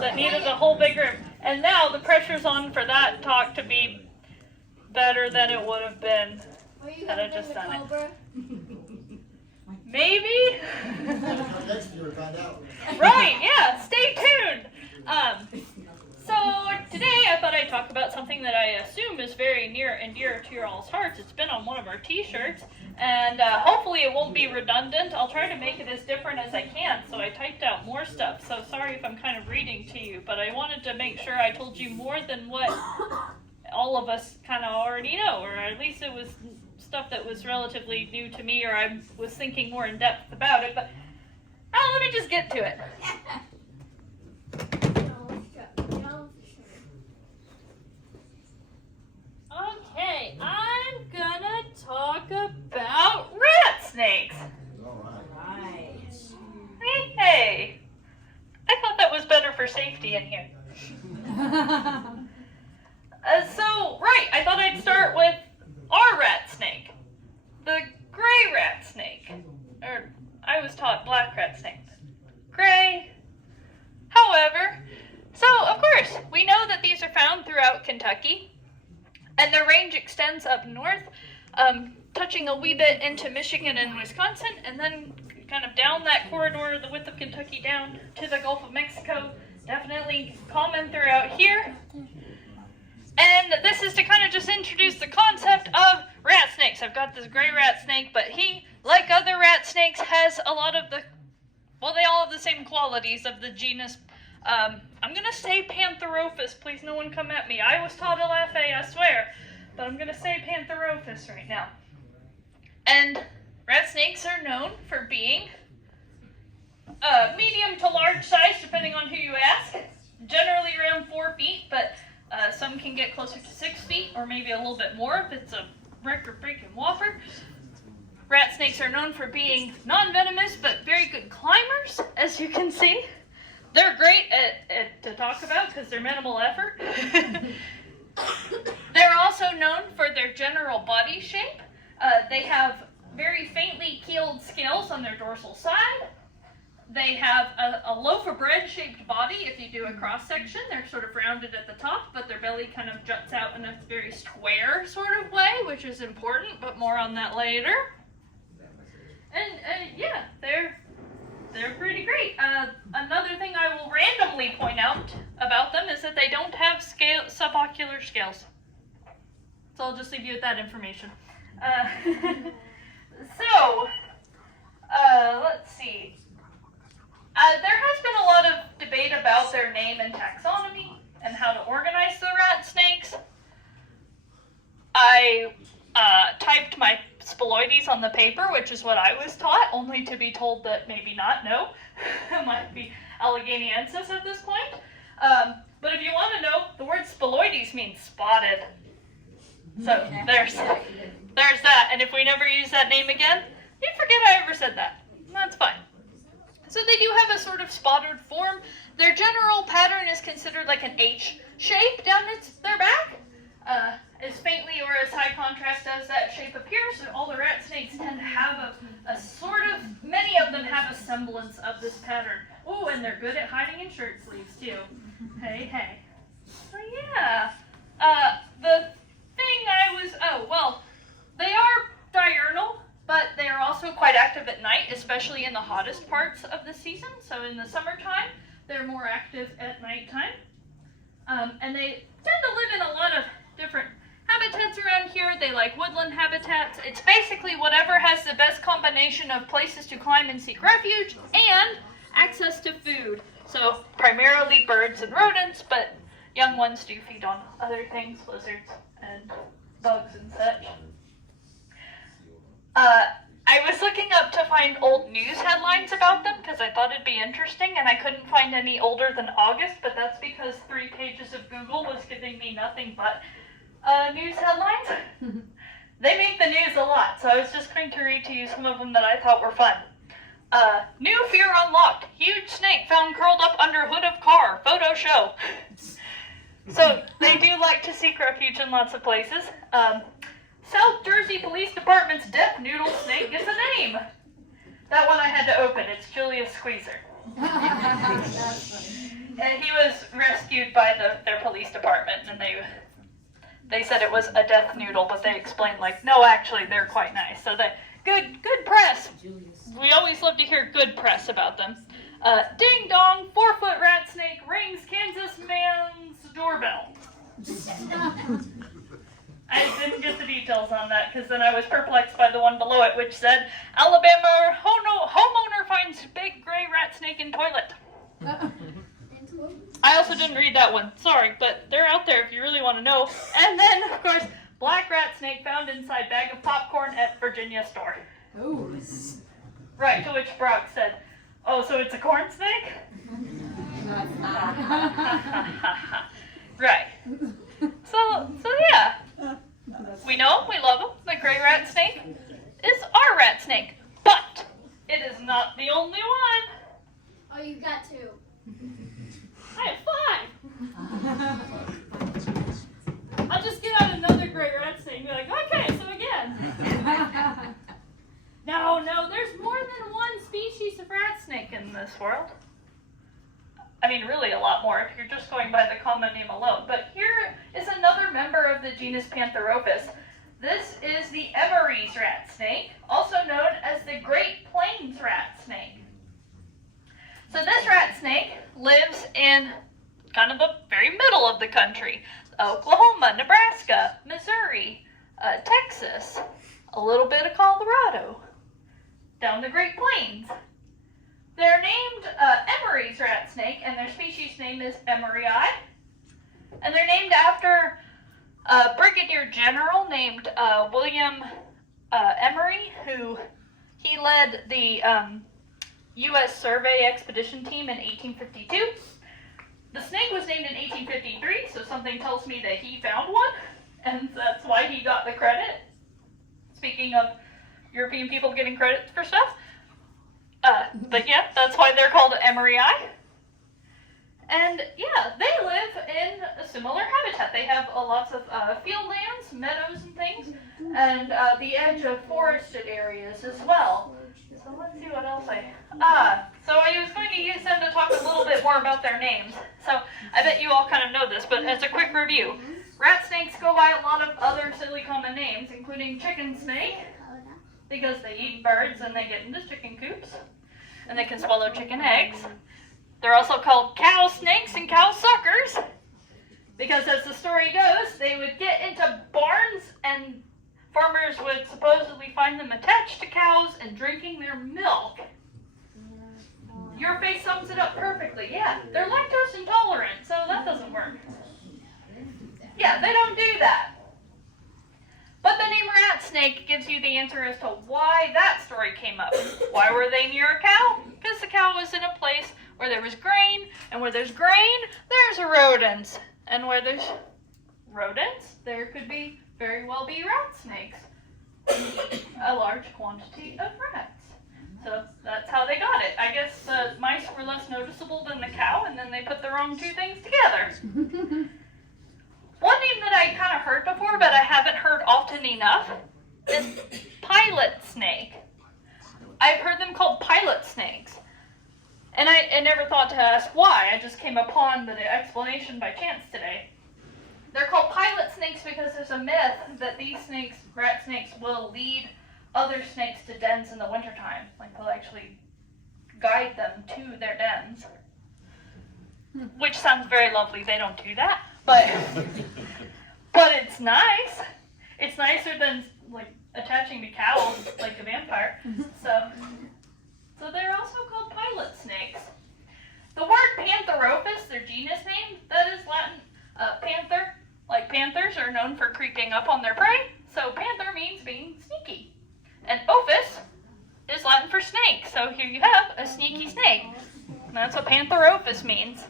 that needed a whole big room. And now the pressure's on for that talk to be better than it would have been had I just done it. Maybe? Right, yeah, stay tuned. So today I thought I'd talk about something that I assume is very near and dear to your all's hearts. It's been on one of our t-shirts, and hopefully it won't be redundant. I'll try to make it as different as I can, so I typed out more stuff. So sorry if I'm kind of reading to you, but I wanted to make sure I told you more than what all of us kind of already know, or at least it was stuff that was relatively new to me, or I was thinking more in depth about it. But let me just get to it. Okay, I'm gonna talk about rat snakes. Right. Hey, I thought that was better for safety in here. I thought I'd start with our rat snake, the gray rat snake, or I was taught black rat snake, gray. However, so of course, we know that these are found throughout Kentucky, and their range extends up north, touching a wee bit into Michigan and Wisconsin, and then kind of down that corridor, the width of Kentucky down to the Gulf of Mexico. Definitely common throughout here. And this is to kind of just introduce the concept of rat snakes. I've got this gray rat snake, but he, like other rat snakes, has a lot of the, well, they all have the same qualities of the genus. I'm going to say Pantherophis. Please no one come at me. I was taught LFA, I swear. But I'm going to say Pantherophis right now. And rat snakes are known for being medium to large size, depending on who you ask. Generally around 4 feet, but some can get closer to 6 feet, or maybe a little bit more if it's a record-breaking whopper. Rat snakes are known for being non-venomous, but very good climbers, as you can see. They're great to talk about because they're minimal effort. They're also known for their general body shape. They have very faintly keeled scales on their dorsal side. They have a loaf of bread shaped body. If you do a cross section, they're sort of rounded at the top, but their belly kind of juts out in a very square sort of way, which is important, but more on that later. And yeah, they're pretty great. Another thing I will randomly point out about them is that they don't have subocular scales. So I'll just leave you with that information. Let's see. There has been a lot of debate about their name and taxonomy and how to organize the rat snakes. I typed my Spoloides on the paper, which is what I was taught, only to be told that maybe not, no. It might be Allegheniensis at this point. But if you want to know, the word Spoloides means spotted. So there's that. And if we never use that name again, you forget I ever said that. That's fine. So they do have a sort of spotted form. Their general pattern is considered like an H shape down their back. As faintly or as high contrast as that shape appears, all the rat snakes tend to have a sort of, many of them have a semblance of this pattern. Oh, and they're good at hiding in shirt sleeves too. Hey. So yeah, the thing they are diurnal, but they are also quite active at night, especially in the hottest parts of the season. So in the summertime, they're more active at nighttime. And they tend to live in a lot of different habitats around here. They like woodland habitats. It's basically whatever has the best combination of places to climb and seek refuge and access to food. So primarily birds and rodents, but young ones do feed on other things, lizards and bugs and such. I was looking up to find old news headlines about them because I thought it'd be interesting, and I couldn't find any older than August, but that's because 3 pages of Google was giving me nothing but news headlines. They make the news a lot, so I was just going to read to you some of them that I thought were fun. New fear unlocked. Huge snake found curled up under hood of car. Photo show. So they do like to seek refuge in lots of places. South Jersey Police Department's death noodle snake gets a name. That one I had to open. It's Julius Squeezer. And he was rescued by their police department, and they said it was a death noodle, but they explained, like, no, actually, they're quite nice. So good press. We always love to hear good press about them. Ding dong, 4-foot rat snake rings Kansas man's doorbell. I didn't get the details on that, because then I was perplexed by the one below it, which said, Alabama homeowner finds big gray rat snake in toilet. I also didn't read that one, sorry, but they're out there if you really want to know. And then, of course, black rat snake found inside bag of popcorn at Virginia store. Oh. Right, to which Brock said, oh, so it's a corn snake? Right. So yeah. We know, we love them. The gray rat snake is our rat snake, but it is not the only one. Oh, you got two. I have 5. I'll just get out another gray rat snake and be like, okay, so again. No, there's more than one species of rat snake in this world. I mean, really a lot more if you're just going by the common name alone. But here is another member of the genus Pantherophis. This is the Emery's rat snake, also known as the Great Plains rat snake. So this rat snake lives in kind of the very middle of the country. Oklahoma, Nebraska, Missouri, Texas, a little bit of Colorado, down the Great Plains. They're named Emery's rat snake, and their species name is Emeryi. And they're named after a brigadier general named William Emery, who he led the U.S. Survey Expedition Team in 1852. The snake was named in 1853, so something tells me that he found one, and that's why he got the credit. Speaking of European people getting credit for stuff. But yeah, that's why they're called Emeryi. And yeah, they live in a similar habitat. They have lots of field lands, meadows and things, and the edge of forested areas as well. So let's see what else so I was going to use them to talk a little bit more about their names. So I bet you all kind of know this, but as a quick review, rat snakes go by a lot of other silly common names, including chicken snake, because they eat birds and they get into chicken coops, and they can swallow chicken eggs. They're also called cow snakes and cow suckers, because as the story goes, they would get into barns and farmers would supposedly find them attached to cows and drinking their milk. Your face sums it up perfectly. Yeah, they're lactose intolerant, so that doesn't work. Yeah, they don't do that. But the name rat snake gives you the answer as to why that story came up. Why were they near a cow? Because the cow was in a place where there was grain, and where there's grain, there's rodents. And where there's rodents, there could very well be rat snakes. A large quantity of rats. So that's how they got it. I guess the mice were less noticeable than the cow, and then they put the wrong two things together. One name that I kind of heard before, but I haven't heard often enough, is pilot snake. I've heard them called pilot snakes. And I never thought to ask why. I just came upon the explanation by chance today. They're called pilot snakes because there's a myth that these snakes, rat snakes, will lead other snakes to dens in the wintertime. Like, they'll actually guide them to their dens. Which sounds very lovely. They don't do that. But it's nice. It's nicer than, like, attaching to cows, like a vampire. So they're also called pilot snakes. The word Pantherophis, their genus name, that is Latin panther. Like panthers are known for creeping up on their prey, so panther means being sneaky. And ophis is Latin for snake, so here you have a sneaky snake. And that's what Pantherophis means.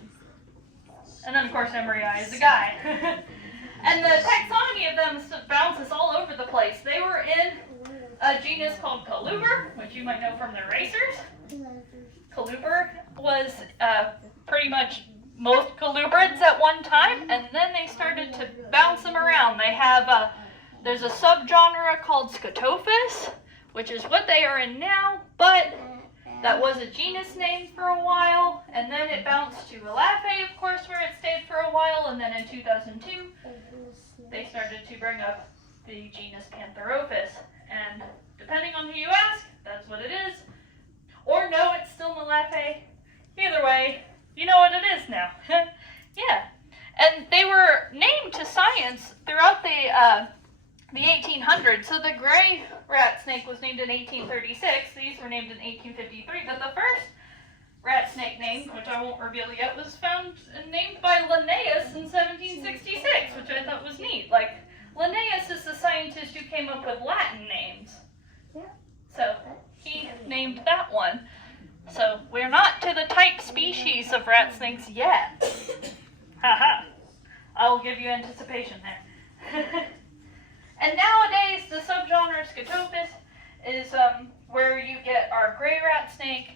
And then, of course, Emeryi is a guy. And the taxonomy of them bounces all over the place. They were in a genus called Coluber, which you might know from the racers. Coluber was pretty much most colubrids at one time, and then they started to bounce them around. They have there's a subgenre called Scotophis, which is what they are in now, but That was a genus name for a while, and then it bounced to Elaphey, of course, where it stayed for a while, and then in 2002, they started to bring up the genus Pantherophis, and depending on who you ask, that's what it is. Or no, it's still Elaphey. Either way, you know what it is now. Yeah. And they were named to science throughout the 1800s. So the gray rat snake was named in 1836. These were named in 1853. But the first rat snake name, which I won't reveal yet, was found and named by Linnaeus in 1766, which I thought was neat. Like, Linnaeus is the scientist who came up with Latin names. So he named that one. So we're not to the type species of rat snakes yet. Haha. I'll give you anticipation there. And nowadays, the subgenre Scotophis is where you get our gray rat snake,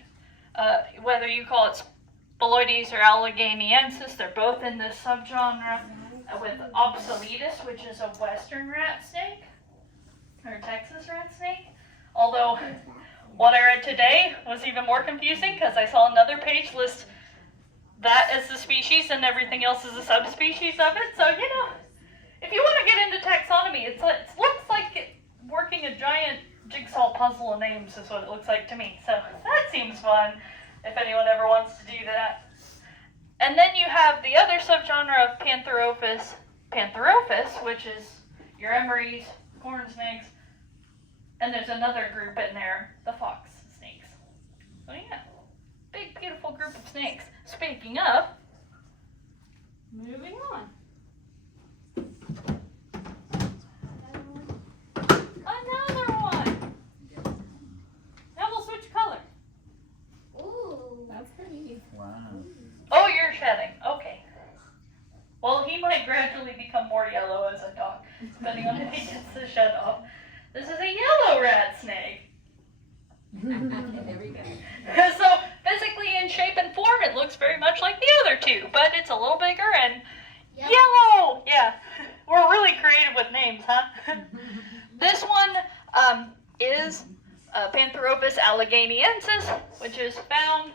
whether you call it Spoloides or Allegheniensis, they're both in this subgenre, with Obsoletus, which is a western rat snake, or Texas rat snake. Although, what I read today was even more confusing, because I saw another page list that as the species and everything else is a subspecies of it. So, you know, if you want to get into taxonomy, it looks like working a giant jigsaw puzzle of names is what it looks like to me. So that seems fun if anyone ever wants to do that. And then you have the other subgenre of Pantherophis, which is your emeries, corn snakes, and there's another group in there, the fox snakes. So yeah, big beautiful group of snakes. Speaking of, moving on. Another one. Now we'll switch colors. Ooh. That's pretty. Wow. Oh, you're shedding. Okay. Well, he might gradually become more yellow as I talk, depending on if he gets the shed off. This is a yellow rat snake. There we go. So, physically in shape and form, it looks very much like the other two, but it's a little bigger and yellow. Yeah, we're really creative with names, huh? This one is Pantherophis allegheniensis, which is found,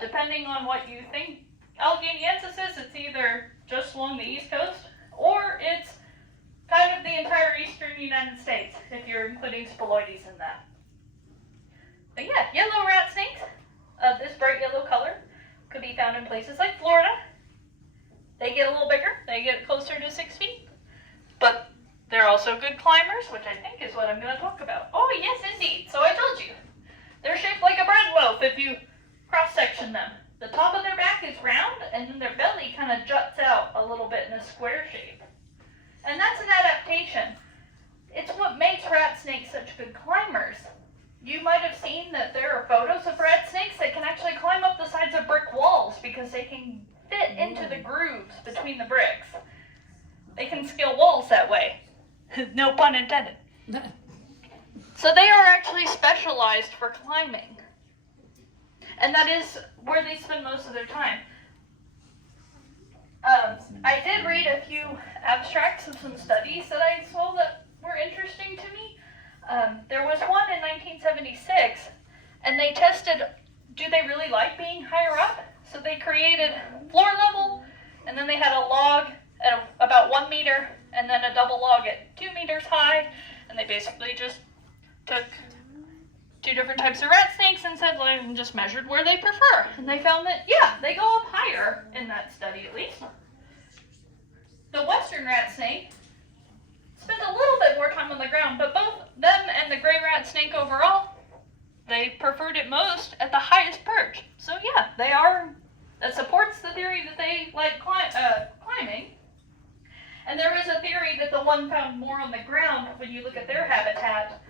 depending on what you think allegheniensis is, it's either just along the East Coast, or it's kind of the entire eastern United States, if you're including Spoloides in that. But yeah, yellow rat snakes, this bright yellow color, could be found in places like Florida. They get a little bigger, they get closer to 6 feet, but they're also good climbers, which I think is what I'm going to talk about. Oh yes, indeed, so I told you. They're shaped like a bread loaf if you cross-section them. The top of their back is round, and then their belly kind of juts out a little bit in a square shape. And that's an adaptation. It's what makes rat snakes such good climbers. You might have seen that there are photos of rat snakes that can actually climb up the sides of brick walls because they can fit into the grooves between the bricks. They can scale walls that way. No pun intended. So they are actually specialized for climbing. And that is where they spend most of their time. I did read a few abstracts of some studies that I saw that were interesting to me. There was one in 1976, and they tested, do they really like being higher up? So they created floor level, and then they had a log at about 1 meter, and then a double log at 2 meters high, and they basically just took two different types of rat snakes and said, and just measured where they prefer. And they found that, yeah, they go up higher in that study at least. The western rat snake spent a little bit more time on the ground, but both them and the gray rat snake overall, they preferred it most at the highest perch. So yeah, that supports the theory that they like climbing. And there is a theory that the one found more on the ground, when you look at their habitat,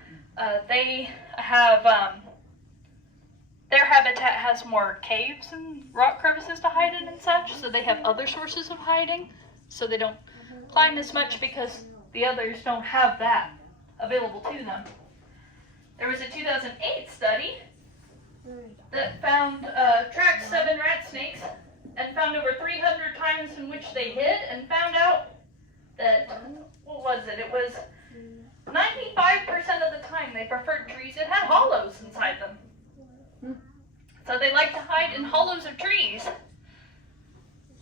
their habitat has more caves and rock crevices to hide in and such, so they have other sources of hiding, so they don't climb as much because the others don't have that available to them. There was a 2008 study that found tracked 7 rat snakes and found over 300 times in which they hid, and found out that, what was it? It was 95% of the time they preferred trees that had hollows inside them. So they like to hide in hollows of trees.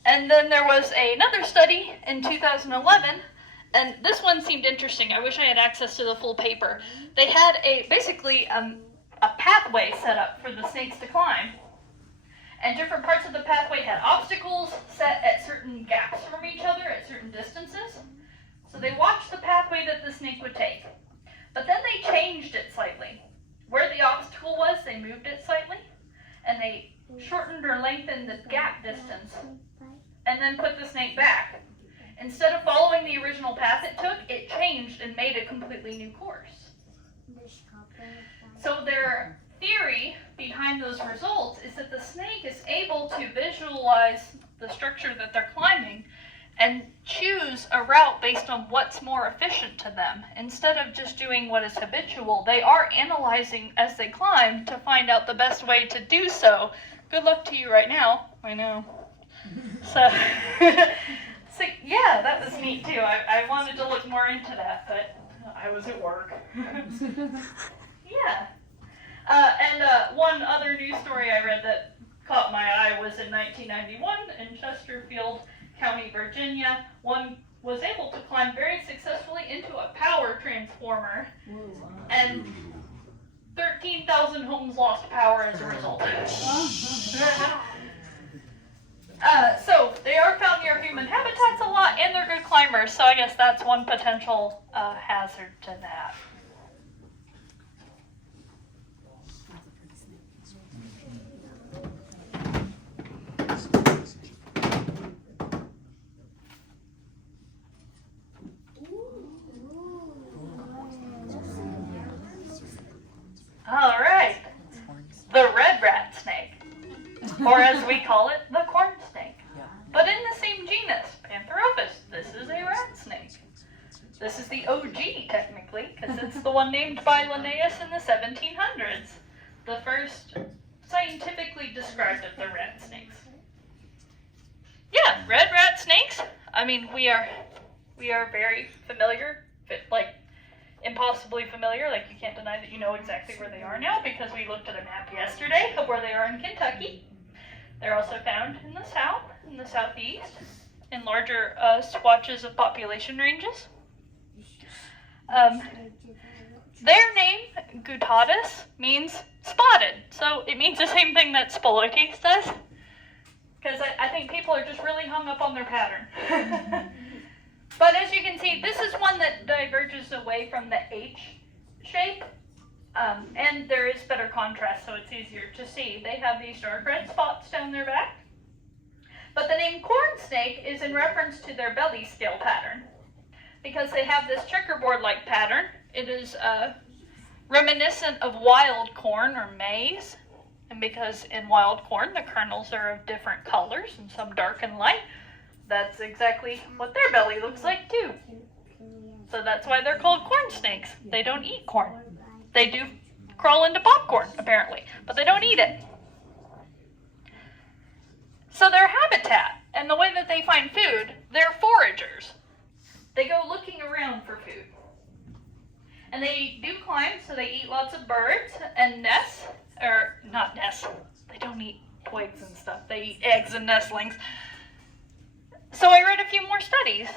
And then there was another study in 2011, and this one seemed interesting. I wish I had access to the full paper. They had basically a pathway set up for the snakes to climb. And different parts of the pathway had obstacles set at certain gaps from each other at certain distances. So they watched the pathway that the snake would take. But then they changed it slightly. Where the obstacle was, they moved it slightly. And they shortened or lengthened the gap distance. And then put the snake back. Instead of following the original path it took, it changed and made a completely new course. So their theory behind those results is that the snake is able to visualize the structure that they're climbing and choose a route based on what's more efficient to them. Instead of just doing what is habitual, they are analyzing as they climb to find out the best way to do so. Good luck to you right now. I know. So yeah, that was neat too. I wanted to look more into that, but I was at work. Yeah. And one other news story I read that caught my eye was in 1991 in Chesterfield County, Virginia. One was able to climb very successfully into a power transformer, and 13,000 homes lost power as a result. So they are found near human habitats a lot, and they're good climbers, so I guess that's one potential hazard to that. All right, the red rat snake, or as we call it, the corn snake. But in the same genus, Pantherophis, this is a rat snake. This is the OG, technically, because it's the one named by Linnaeus in the 1700s, the first scientifically described of the rat snakes. Yeah, red rat snakes. I mean, we are very familiar, like impossibly familiar. Like, you can't deny that you know exactly where they are now because we looked at a map yesterday of where they are in Kentucky. They're also found in the south, in the southeast, in larger swatches of population ranges. Their name, Guttatus, means spotted. So it means the same thing that Spoloites does. Because I think people are just really hung up on their pattern. But as you can see, this is one that diverges away from the H shape. And there is better contrast, so it's easier to see. They have these dark red spots down their back. But the name corn snake is in reference to their belly scale pattern. Because they have this checkerboard-like pattern. It is reminiscent of wild corn or maize. And because in wild corn, the kernels are of different colors, and some dark and light, that's exactly what their belly looks like too. So that's why they're called corn snakes. They don't eat corn. They do crawl into popcorn, apparently, but they don't eat it. So their habitat and the way that they find food, they're foragers. They go looking around for food. And they do climb, so they eat lots of birds and nests, or not nests. They don't eat twigs and stuff. They eat eggs and nestlings. So I read a few more studies.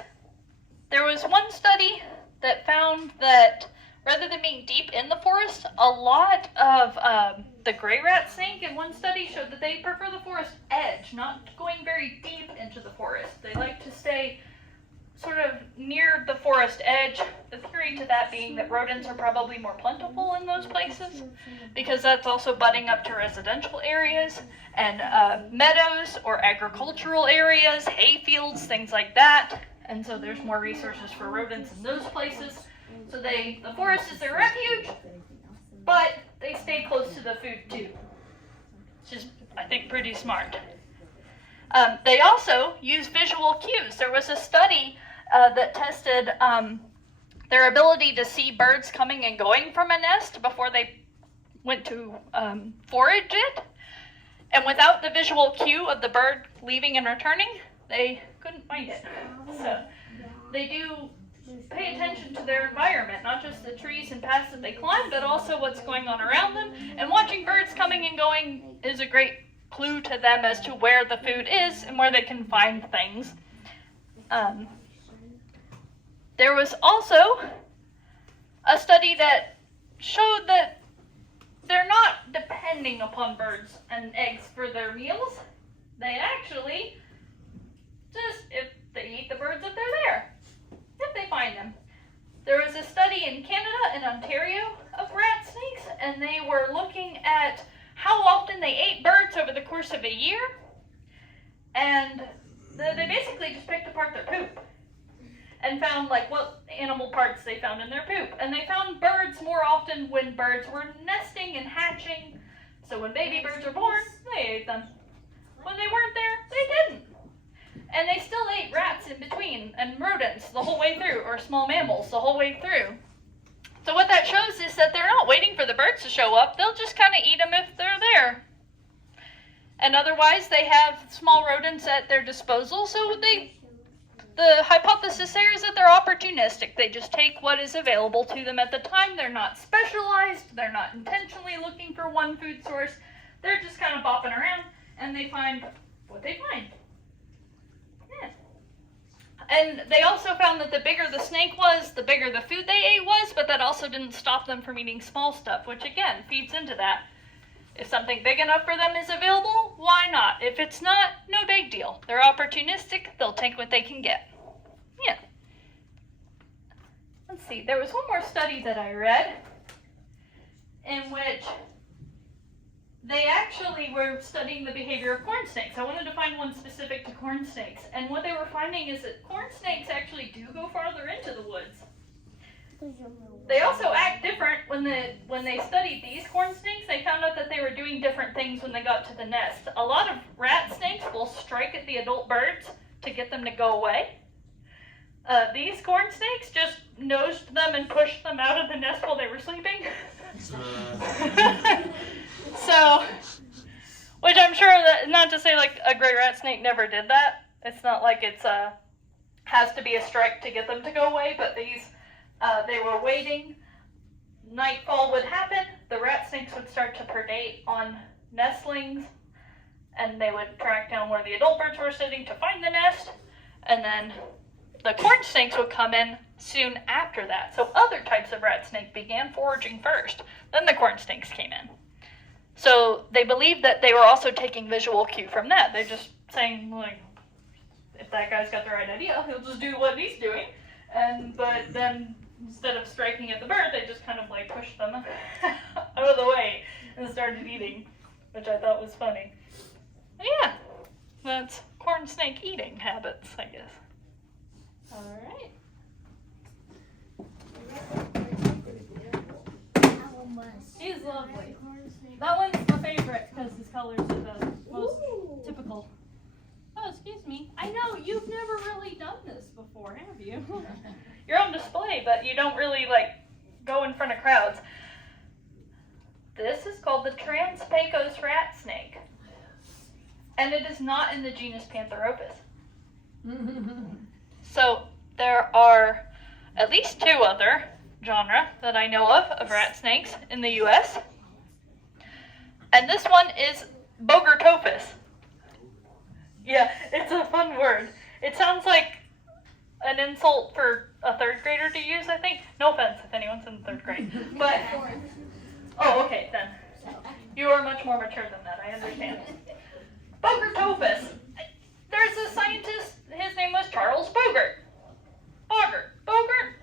There was one study that found that rather than being deep in the forest, a lot of the gray rat snake in one study showed that they prefer the forest edge, not going very deep into the forest. They like to stay sort of near the forest edge. The theory to that being that rodents are probably more plentiful in those places, because that's also butting up to residential areas and meadows or agricultural areas, hay fields, things like that. And so there's more resources for rodents in those places. So the forest is their refuge, but they stay close to the food too, which is, I think, pretty smart. They also use visual cues. There was a study that tested their ability to see birds coming and going from a nest before they went to forage it. And without the visual cue of the bird leaving and returning, they couldn't find it. So they do pay attention to their environment, not just the trees and paths that they climb, but also what's going on around them. And watching birds coming and going is a great clue to them as to where the food is and where they can find things. There was also a study that showed that they're not depending upon birds and eggs for their meals. They actually just, if they eat the birds if they're there, if they find them. There was a study in Canada and Ontario of rat snakes, and they were looking at how often they ate birds over the course of a year, and they basically just picked apart their poop and found like what animal parts they found in their poop. And they found birds more often when birds were nesting and hatching. So when baby birds were born, they ate them. When they weren't there, they didn't. And they still ate rats in between and rodents the whole way through, or small mammals the whole way through. So what that shows is that they're not waiting for the birds to show up. They'll just kind of eat them if they're there. And otherwise, they have small rodents at their disposal, so the hypothesis there is that they're opportunistic. They just take what is available to them at the time. They're not specialized. They're not intentionally looking for one food source. They're just kind of bopping around, and they find what they find. Yeah. And they also found that the bigger the snake was, the bigger the food they ate was, but that also didn't stop them from eating small stuff, which again feeds into that. If something big enough for them is available, why not? If it's not, no big deal. They're opportunistic. They'll take what they can get. Yeah. Let's see. There was one more study that I read in which they actually were studying the behavior of corn snakes. I wanted to find one specific to corn snakes. And what they were finding is that corn snakes actually do go farther into the woods. They also act different when they studied these corn snakes. They found out that they were doing different things when they got to the nest. A lot of rat snakes will strike at the adult birds to get them to go away. These corn snakes just nosed them and pushed them out of the nest while they were sleeping. So, which I'm sure that, not to say like a gray rat snake never did that. It's not like it's has to be a strike to get them to go away, but these they were waiting. Nightfall would happen. The rat snakes would start to predate on nestlings, and they would track down where the adult birds were sitting to find the nest, and then the corn snakes would come in soon after that. So other types of rat snake began foraging first. Then the corn snakes came in. So they believed that they were also taking visual cue from that. They're just saying, like, if that guy's got the right idea, he'll just do what he's doing. But then instead of striking at the bird, they just kind of like pushed them out of the way and started eating, which I thought was funny. But yeah, that's corn snake eating habits, I guess. All right. He's lovely. That one's my favorite because his colors are the most typical. Oh, excuse me. I know, you've never really done this before, have you? You're on display, but you don't really, like, go in front of crowds. This is called the Trans-Pecos rat snake. And it is not in the genus Pantheropus. So, there are at least two other genera that I know of rat snakes in the U.S. And this one is Bogertophus. Yeah, it's a fun word. It sounds like an insult for a third grader to use, I think. No offense if anyone's in third grade. But, oh, okay, then. You are much more mature than that, I understand. Bogertophus. There's a scientist, his name was Charles Bogert. Bogert.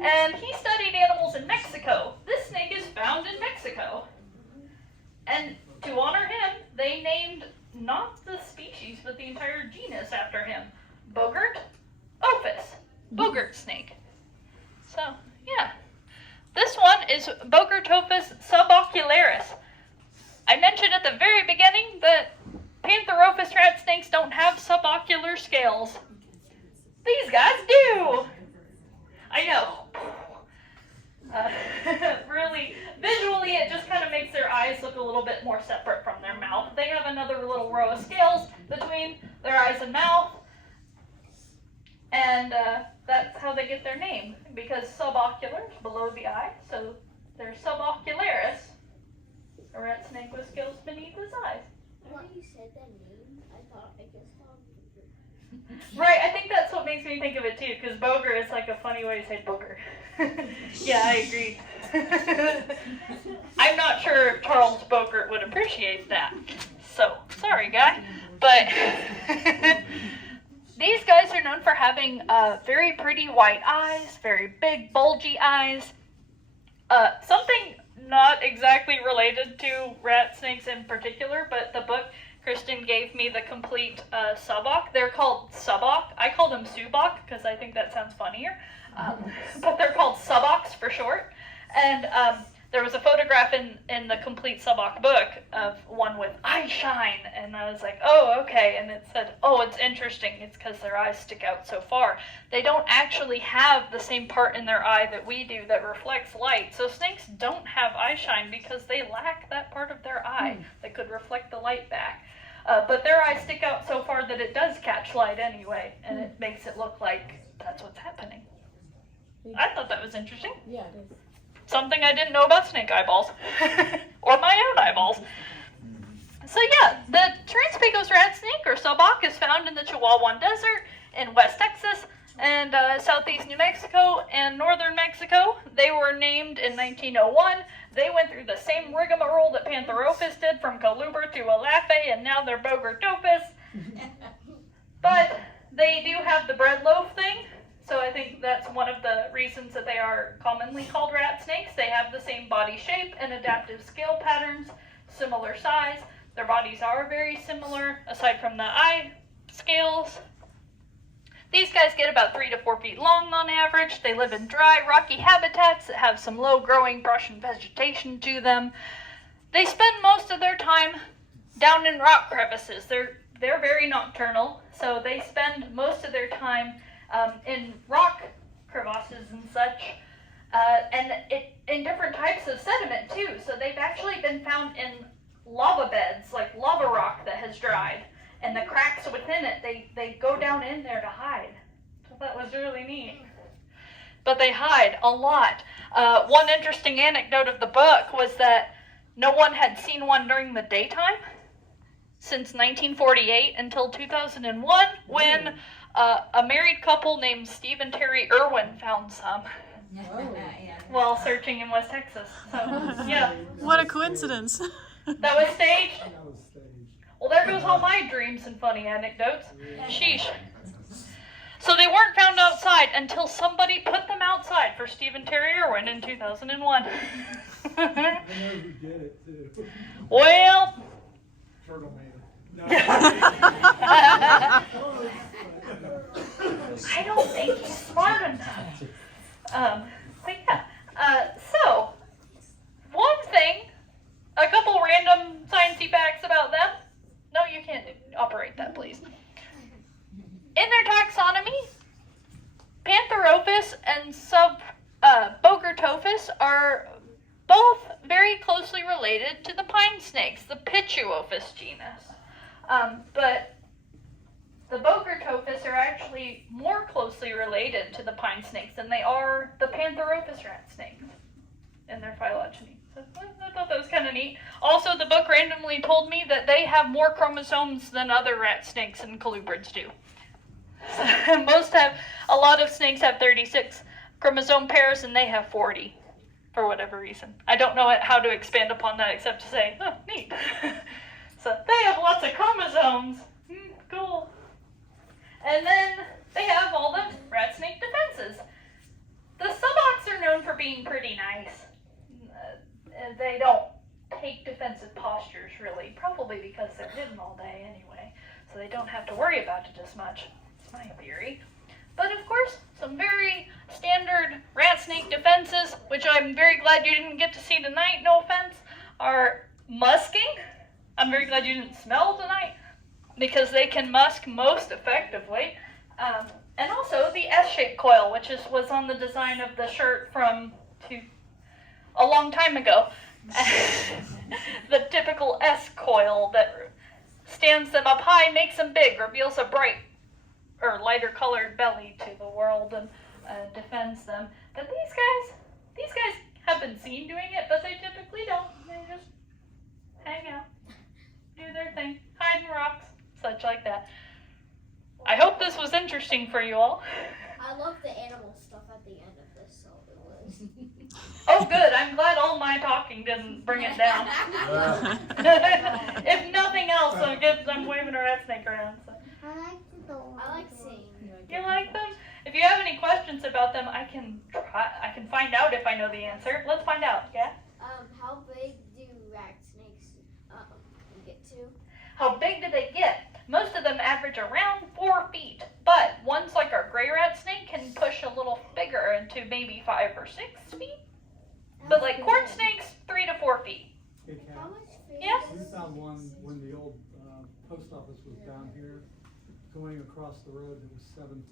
And he studied animals in Mexico. This snake is found in Mexico. And to honor him, they named not the species, but the entire genus after him. Bogertophus. Bogert snake. So, yeah. This one is Bogertophus subocularis. I mentioned at the very beginning that Pantheropus rat snakes don't have subocular scales. These guys do! I know. Really, visually it just kind of makes their eyes look a little bit more separate from their mouth. They have another little row of scales between their eyes and mouth. And that's how they get their name, because subocular is below the eye, so they're subocularis, a rat snake with scales beneath his eyes. When you said that name, I guess Right, I think that's what makes me think of it too, because boger is like a funny way to say booger. Yeah, I agree. I'm not sure if Charles Bogert would appreciate that. So, sorry guy. But these guys are known for having very pretty white eyes, very big bulgy eyes. Something not exactly related to rat snakes in particular, but the book Kristen gave me the complete subok. They're called subok. I call them subok because I think that sounds funnier. But they're called suboks for short. And there was a photograph in the complete subok book of one with eye shine. And I was like, oh, okay. And it said, oh, it's interesting. It's because their eyes stick out so far. They don't actually have the same part in their eye that we do that reflects light. So snakes don't have eye shine because they lack that part of their eye that could reflect the light back. But their eyes stick out so far that it does catch light anyway, and it makes it look like that's what's happening. I thought that was interesting. Yeah, it is. Something I didn't know about snake eyeballs, or my own eyeballs. So yeah, the Trans-Pecos rat snake, or sobok, is found in the Chihuahuan Desert in West Texas and southeast New Mexico and northern Mexico. They were named in 1901. They went through the same rigmarole that Pantherophis did, from Coluber to Elafe, and now they're Bogertophis. But they do have the bread loaf thing, so I think that's one of the reasons that they are commonly called rat snakes. They have the same body shape and adaptive scale patterns, similar size. Their bodies are very similar, aside from the eye scales. These guys get about 3 to 4 feet long on average. They live in dry, rocky habitats that have some low-growing brush and vegetation to them. They spend most of their time down in rock crevices. They're very nocturnal, so they spend most of their time in rock crevasses and such, and in different types of sediment too. So they've actually been found in lava beds, like lava rock that has dried. And the cracks within it, they go down in there to hide. So that was really neat. But they hide a lot. One interesting anecdote of the book was that no one had seen one during the daytime since 1948 until 2001, when a married couple named Steve and Terry Irwin found some while searching in West Texas. So, yeah. What a coincidence. That was staged? Well, there goes all my dreams and funny anecdotes. Sheesh. So they weren't found outside until somebody put them outside for Steve and Terry Irwin in 2001. I know who did it too. Well. Turtle Man. No. I don't think he's smart enough. But yeah. So, one thing, a couple random sciencey facts about them. No, you can't operate that, please. In their taxonomy, Pantherophis and Bogertophis are both very closely related to the pine snakes, the Pituophis genus. But the Bogertophis are actually more closely related to the pine snakes than they are the Pantherophis rat snakes in their phylogeny. So I thought that was kind of neat. Also, the book randomly told me that they have more chromosomes than other rat snakes and colubrids do. A lot of snakes have 36 chromosome pairs, and they have 40, for whatever reason. I don't know how to expand upon that except to say, oh, neat. So they have lots of chromosomes. Cool. And then they have all the rat snake defenses. The subocs are known for being pretty nice. They don't take defensive postures, really, probably because they're hidden all day anyway, so they don't have to worry about it as much. It's my theory. But of course, some very standard rat snake defenses, which I'm very glad you didn't get to see tonight, no offense, are musking. I'm very glad you didn't smell tonight, because they can musk most effectively. And also the S-shaped coil, which was on the design of the shirt from a long time ago. The typical S coil that stands them up high, makes them big, reveals a bright or lighter colored belly to the world and defends them. But these guys have been seen doing it, but they typically don't. They just hang out, do their thing, hide in rocks, such like that. I hope this was interesting for you all. I love the animal stuff at the end of this, so it was. Oh, good. I'm glad all my talking didn't bring it down. If nothing else, I'm waving a rat snake around. So. I like seeing. You like them? If you have any questions about them, I can find out if I know the answer. Let's find out. Yeah. How big do rat snakes get to? How big do they get? Most of them average around 4 feet, but ones like our gray rat snake can push a little bigger into maybe 5 or 6 feet. But like corn snakes, 3 to 4 feet. Hey, Kat, How much food Yeah. we does found one when the old post office was down here, going across the road, it was 7'2".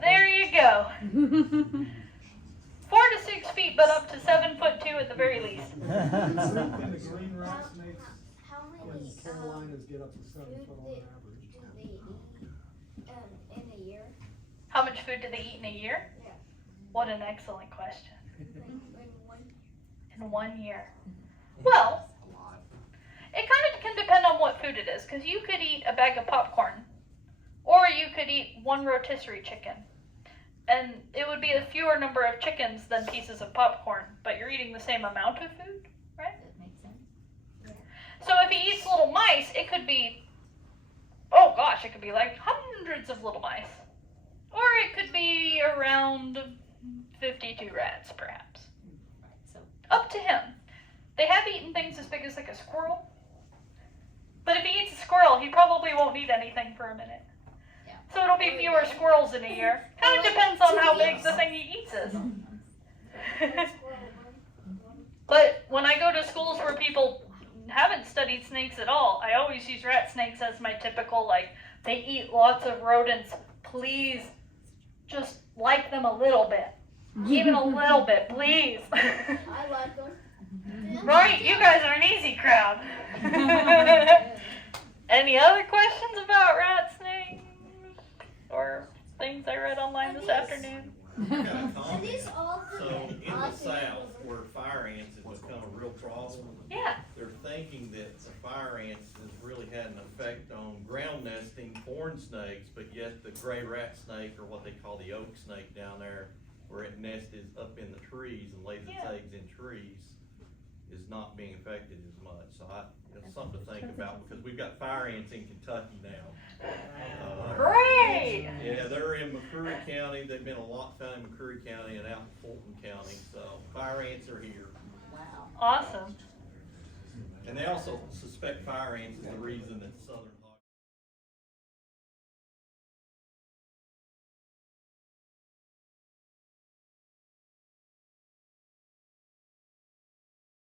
There you go. 4 to 6 feet, but up to 7'2" at the very least. And the green rat snakes how in many Carolinas get up to 7 foot on average. do they eat in a year? How much food do they eat in a year? Yeah. What an excellent question. In In 1 year. Well, it kind of can depend on what food it is, because you could eat a bag of popcorn, or you could eat 1 rotisserie chicken. And it would be a fewer number of chickens than pieces of popcorn, but you're eating the same amount of food, right? That makes sense. So if he eats little mice, it could be, oh gosh, it could be like hundreds of little mice. Or it could be around 52 rats, perhaps. Right, so Up to him. They have eaten things as big as like a squirrel. But if he eats a squirrel, he probably won't eat anything for a minute. Yeah. So it'll be fewer squirrels in a year. Kind of depends on how big the thing he eats is. But when I go to schools where people haven't studied snakes at all, I always use rat snakes as my typical, like, they eat lots of rodents. Please, just like them a little bit. Even a little bit, please. I like them. Right, you guys are an easy crowd. Any other questions about rat snakes? Or things I read online this afternoon? I got a Are comment. these all So in the south, where fire ants have become a real problem, Yeah. they're thinking that the fire ants has really had an effect on ground nesting corn snakes, but yet the gray rat snake, or what they call the oak snake down there, where it nests up in the trees and lays its Yeah. eggs in trees, is not being affected as much. So it's something to think about, because we've got fire ants in Kentucky now. Great! Yeah, they're in McCreary County. They've been a lot found in McCreary County and out in Fulton County. So fire ants are here. wow. Awesome. And they also suspect fire ants is the reason that southern